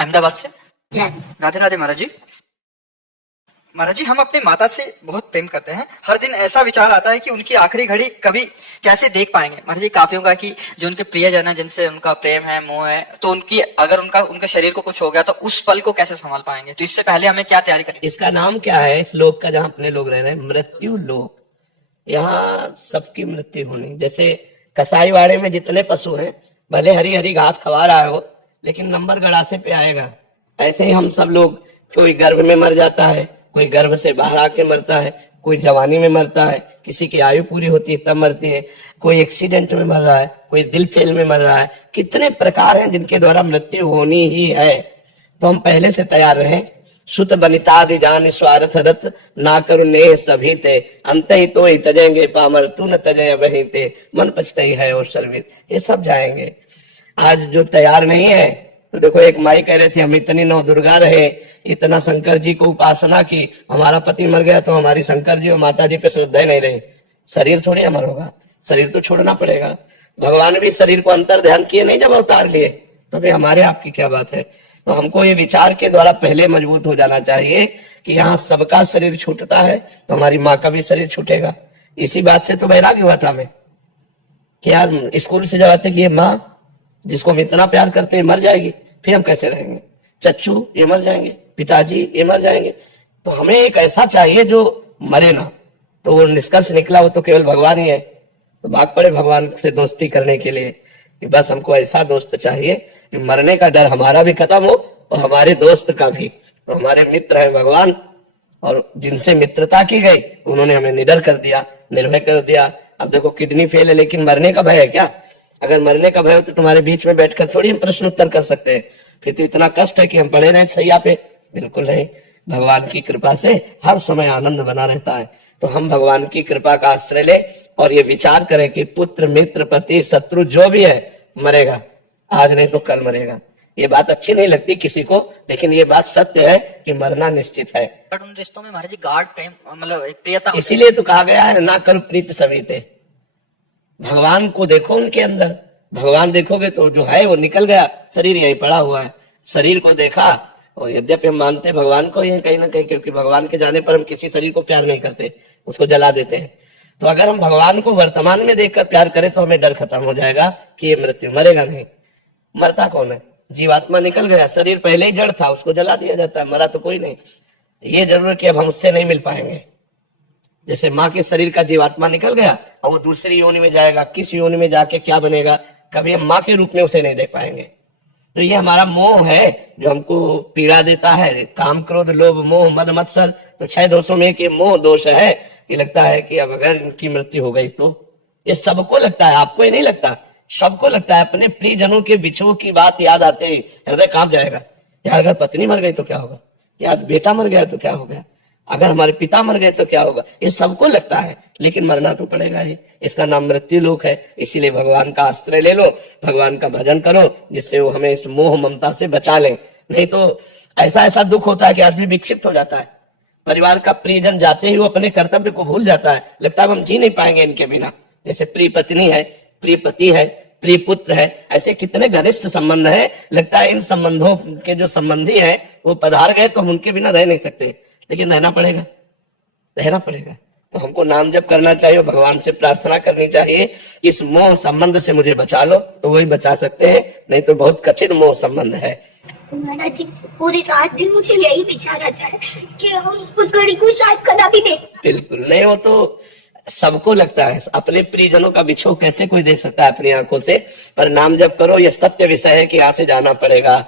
अहमदाबाद से। राधे राधे महाराज जी। महाराज जी, हम अपने माता से बहुत प्रेम करते हैं। हर दिन ऐसा विचार आता है कि उनकी आखिरी घड़ी कभी कैसे देख पाएंगे। महाराज जी, काफी होगा कि जो उनके प्रियजन है, जिनसे उनका प्रेम है, मोह है, तो उनकी अगर उनका शरीर को कुछ हो गया तो उस पल को कैसे संभाल पाएंगे। तो इससे पहले हमें क्या तैयारी करनी। इसका नाम क्या है इस लोक का, जहाँ अपने लोग रह रहे हैं? मृत्यु लोक। यहाँ सबकी मृत्यु होनी। जैसे कसाईवाड़े में जितने पशु हैं, भले हरी हरी घास खवा रहा हो, लेकिन नंबर गड़ासे पे आएगा। ऐसे ही हम सब लोग, कोई गर्भ में मर जाता है, कोई गर्भ से बाहर आके मरता है, कोई जवानी में मरता है, किसी की आयु पूरी होती है तब मरती है, कोई एक्सीडेंट में मर रहा है, कोई दिल फेल में मर रहा है। कितने प्रकार हैं जिनके द्वारा मृत्यु होनी ही है। तो हम पहले से तैयार रहें। सुत बनितादि जान स्वार्थ रत, ना करो नेह सभी ते, अंत ही तो ही तजेंगे पामर, तू न तजे वही ते, मन पछताई है और सर्वित। ये सब जाएंगे। आज जो तैयार नहीं है, तो देखो एक माई कह रहे थे, हम इतनी नौ दुर्गा रहे, इतना शंकर जी को उपासना की, हमारा पति मर गया तो हमारी शंकर जी और माता जी पे श्रद्धा नहीं रही। शरीर थोड़ी अमर होगा, शरीर तो छोड़ना पड़ेगा। भगवान भी शरीर को अंतर ध्यान किए नहीं जब अवतार लिए, तो फिर हमारे आपकी क्या बात है। तो हमको ये विचार के द्वारा पहले मजबूत हो जाना चाहिए कि यहाँ सबका शरीर छूटता है तो हमारी माँ का भी शरीर छूटेगा। इसी बात से तो वैराग्य हुआ था हमें कि यार स्कूल से जब आते कि ये माँ जिसको हम इतना प्यार करते हैं मर जाएगी, फिर हम कैसे रहेंगे। चच्चू ये मर जाएंगे, पिताजी ये मर जाएंगे, तो हमें एक ऐसा चाहिए जो मरे ना। तो वो निष्कर्ष निकला, वो तो केवल भगवान ही है। तो भाग पड़े भगवान से दोस्ती करने के लिए कि बस हमको ऐसा दोस्त चाहिए कि मरने का डर हमारा भी खत्म हो और हमारे दोस्त का भी। तो हमारे मित्र है भगवान, और जिनसे मित्रता की गई उन्होंने हमें निडर कर दिया, निर्भय कर दिया। अब देखो किडनी फेल है, लेकिन मरने का भय है क्या? अगर मरने का भय हो तो तुम्हारे बीच में बैठकर थोड़ी हम प्रश्न उत्तर कर सकते हैं। फिर तो इतना कष्ट है कि हम पड़े रहे सैया पे? बिल्कुल नहीं। भगवान की कृपा से हर समय आनंद बना रहता है। तो हम भगवान की कृपा का आश्रय ले और ये विचार करें कि पुत्र मित्र पति शत्रु जो भी है मरेगा, आज नहीं तो कल मरेगा। ये बात अच्छी नहीं लगती किसी को, लेकिन ये बात सत्य है कि मरना निश्चित है। बट उन रिश्तों में महाराज जी गाढ़ प्रेम, मतलब एक प्रियता, इसीलिए तो कहा गया है ना करो प्रीत सभी ते। भगवान को देखो उनके अंदर। भगवान देखोगे तो जो है वो निकल गया, शरीर यहीं पड़ा हुआ है। शरीर को देखा, और यद्यपि हम मानते भगवान को ही कहीं ना कहीं, क्योंकि भगवान के जाने पर हम किसी शरीर को प्यार नहीं करते, उसको जला देते हैं। तो अगर हम भगवान को वर्तमान में देखकर प्यार करें तो हमें डर खत्म हो जाएगा कि ये मृत्यु, मरेगा नहीं। मरता कौन है? जीवात्मा निकल गया, शरीर पहले ही जड़ था, उसको जला दिया जाता है, मरा तो कोई नहीं। ये जरूर कि अब हम उससे नहीं मिल पाएंगे। जैसे माँ के शरीर का जीवात्मा निकल गया और वो दूसरी योनि में जाएगा, किस योनि में जाके क्या बनेगा, कभी हम माँ के रूप में उसे नहीं देख पाएंगे। तो ये हमारा मोह है जो हमको पीड़ा देता है। काम क्रोध लोभ मोह मद मत्सर, तो 6 दोषों में एक ये मोह दोष है कि लगता है कि अब अगर इनकी मृत्यु हो गई तो। ये सबको लगता है, आपको ही नहीं लगता, सबको लगता है। अपने प्रियजनों के बिछोह की बात याद आते ही हृदय कांप जाएगा। यार अगर पत्नी मर गई तो क्या होगा, यार बेटा मर गया तो क्या होगा, अगर हमारे पिता मर गए तो क्या होगा। ये सबको लगता है, लेकिन मरना तो पड़ेगा ही। इसका नाम मृत्यु लोक है। इसीलिए भगवान का आश्रय ले लो, भगवान का भजन करो, जिससे वो हमें इस मोह ममता से बचा ले। नहीं तो ऐसा ऐसा दुख होता है कि आदमी विक्षिप्त हो जाता है। परिवार का प्रियजन जाते ही वो अपने कर्तव्य को भूल जाता है, लगता है हम जी नहीं पाएंगे इनके बिना। जैसे प्रिय पत्नी है, प्रिय पति है, प्रिय पुत्र है, ऐसे कितने घनिष्ठ संबंध है। लगता है इन संबंधों के जो संबंधी है वो पधार गए तो हम उनके बिना रह नहीं सकते, लेकिन रहना पड़ेगा, रहना पड़ेगा। तो हमको नाम जप करना चाहिए, भगवान से प्रार्थना करनी चाहिए, इस मोह संबंध से मुझे बचा लो, तो वही बचा सकते हैं, नहीं तो बहुत कठिन मोह संबंध है। महाराज जी, पूरी रात दिन मुझे यही विचार आता है कि हम उस घड़ी को शायद कदा भी देख। बिल्कुल नहीं, वो तो सबको लगता है। अपने प्रियजनों का बिछोह कैसे कोई देख सकता है अपनी आंखों से। पर नाम जप करो, यह सत्य विषय है कि यहाँ से जाना पड़ेगा।